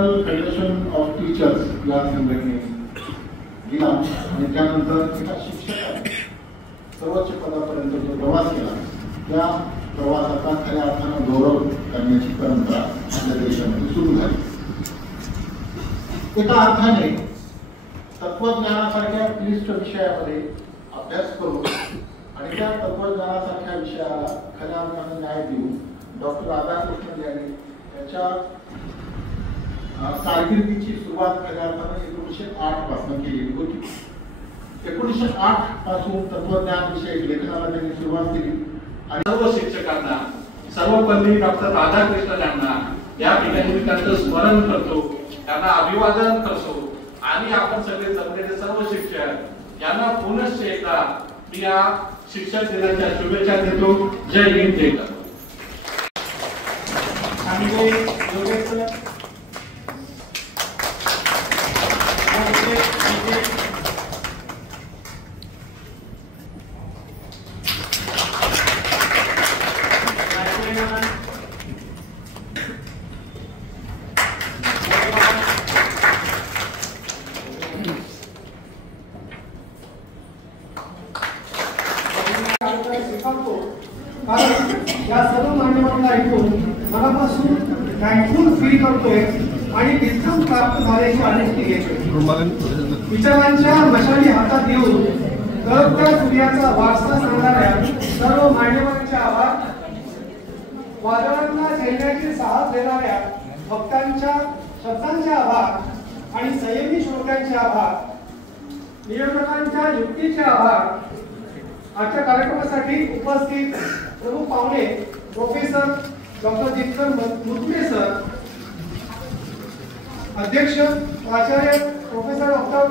National federation of teachers या संघटनेत गेला आणि त्यानंतर एका शिक्षकाने सर्वोच्च पदापर्यंत जो प्रवास केला त्या प्रवासाचा खऱ्या अर्थानं गौरव करण्याची परंपरा आपल्या देशामध्ये सुरू झाली. एका अर्थाने तत्वज्ञानासारख्या क्लिष्ट विषयामध्ये अभ्यास करून आणि त्या तत्वज्ञानासारख्या विषयाला खऱ्या अर्थानं न्याय देऊन डॉक्टर राधाकृष्णन यांनी त्याच्या कारकिर्दीची सुरुवात खऱ्या अर्थानं 1908 पासून केली होती. 1908 पासून तत्वज्ञान विषयक लेखनाला त्यांनी सुरुवात केली आणि सर्व शिक्षकांना सर्वपल्ली डॉक्टर राधाकृष्णन यांना या ठिकाणी त्यांचं स्मरण करतो, त्यांना अभिवादन करतो आणि आपण सगळे जमलेले सर्व शिक्षक यांना पुनश्च एकदा मी या शिक्षक दिनाच्या शुभेच्छा देतो. जय हिंद, जय भारत. या सर्व मान्यवरांना ऐकून मनापासून थँकफुल फील करतोय आणि विक्रम प्राप्त झाल्याची आनंदी घेतोय. विचारांच्या मशाली हातात घेऊन दरत्या सूर्याचा वारसा सांगणाऱ्या सर्व मान्यवरांचे आभार. वादळांना झेलण्याचे साहस देणाऱ्या भक्तांच्या शब्दांचे आभार आणि संयमी श्रोत्यांचे आभार. नियोजकांच्या युक्तीचे आभार. आजच्या कार्यक्रमासाठी उपस्थित प्रमुख पाहुणे प्रोफेसर डॉक्टर जितेंद्र मुतुरे सर, अध्यक्ष प्राचार्य प्रोफेसर डॉक्टर